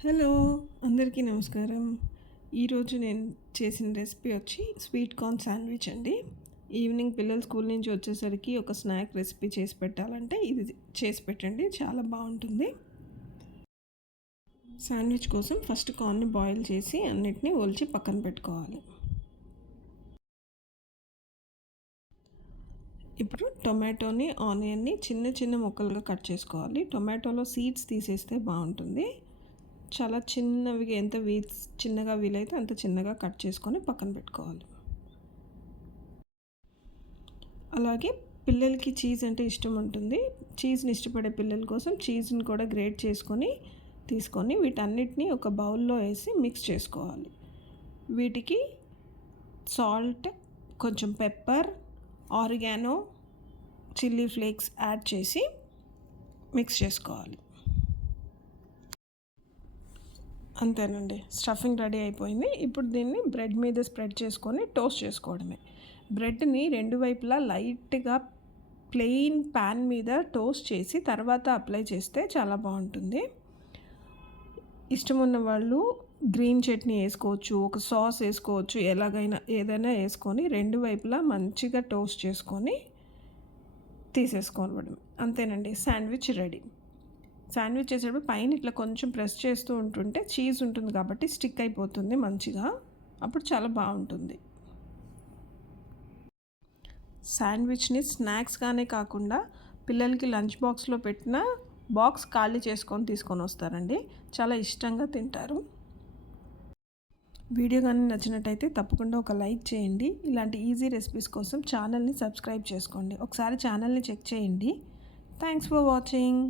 Hello, అందరికీ నమస్కారం. ఈరోజు నేను చేసిన రెసిపీ వచ్చి స్వీట్ కార్న్ శాండ్విచ్ అండి. ఈవినింగ్ పిల్లలు స్కూల్ నుంచి వచ్చేసరికి ఒక స్నాక్ రెసిపీ చేసి పెట్టాలంటే ఇది చేసి పెట్టండి, చాలా బాగుంటుంది. శాండ్విచ్ కోసం ఫస్ట్ కార్న్ని బాయిల్ చేసి అన్నిటినీ ఒలిచి పక్కన పెట్టుకోవాలి. ఇప్పుడు టొమాటోని, ఆనియన్ని చిన్న చిన్న ముక్కలుగా కట్ చేసుకోవాలి. టొమాటోలో సీడ్స్ తీసేస్తే బాగుంటుంది. చాలా చిన్నవిగా ఎంత చిన్నగా వీలైతే అంత చిన్నగా కట్ చేసుకొని పక్కన పెట్టుకోవాలి. అలాగే పిల్లలకి చీజ్ అంటే ఇష్టం ఉంటుంది. చీజ్ని ఇష్టపడే పిల్లల కోసం చీజ్ని కూడా గ్రేట్ చేసుకొని తీసుకొని వీటన్నిటిని ఒక బౌల్లో వేసి మిక్స్ చేసుకోవాలి. వీటికి సాల్ట్, కొంచెం pepper, oregano, chilli flakes add చేసి మిక్స్ చేసుకోవాలి. అంతేనండి, స్టఫింగ్ రెడీ అయిపోయింది. ఇప్పుడు దీన్ని బ్రెడ్ మీద స్ప్రెడ్ చేసుకొని టోస్ట్ చేసుకోవడమే. బ్రెడ్ని రెండు వైపులా లైట్గా ప్లెయిన్ ప్యాన్ మీద టోస్ట్ చేసి తర్వాత అప్లై చేస్తే చాలా బాగుంటుంది. ఇష్టం ఉన్న వాళ్ళు గ్రీన్ చట్నీ వేసుకోవచ్చు, ఒక సాస్ వేసుకోవచ్చు, ఎలాగైనా ఏదైనా వేసుకొని రెండు వైపులా మంచిగా టోస్ట్ చేసుకొని తీసేసుకోవడం. అంతేనండి, శాండ్విచ్ రెడీ. శాండ్విచ్ చేసేటప్పుడు పైన ఇట్లా కొంచెం ప్రెస్ చేస్తూ ఉంటుంటే చీజ్ ఉంటుంది కాబట్టి స్టిక్ అయిపోతుంది మంచిగా, అప్పుడు చాలా బాగుంటుంది. శాండ్విచ్ని స్నాక్స్గానే కాకుండా పిల్లలకి లంచ్ బాక్స్లో పెట్టిన బాక్స్ ఖాళీ తీసుకొని వస్తారండి, చాలా ఇష్టంగా తింటారు. వీడియో కానీ నచ్చినట్టయితే తప్పకుండా ఒక లైక్ చేయండి. ఇలాంటి ఈజీ రెసిపీస్ కోసం ఛానల్ని సబ్స్క్రైబ్ చేసుకోండి. ఒకసారి ఛానల్ని చెక్ చేయండి. Thanks for watching.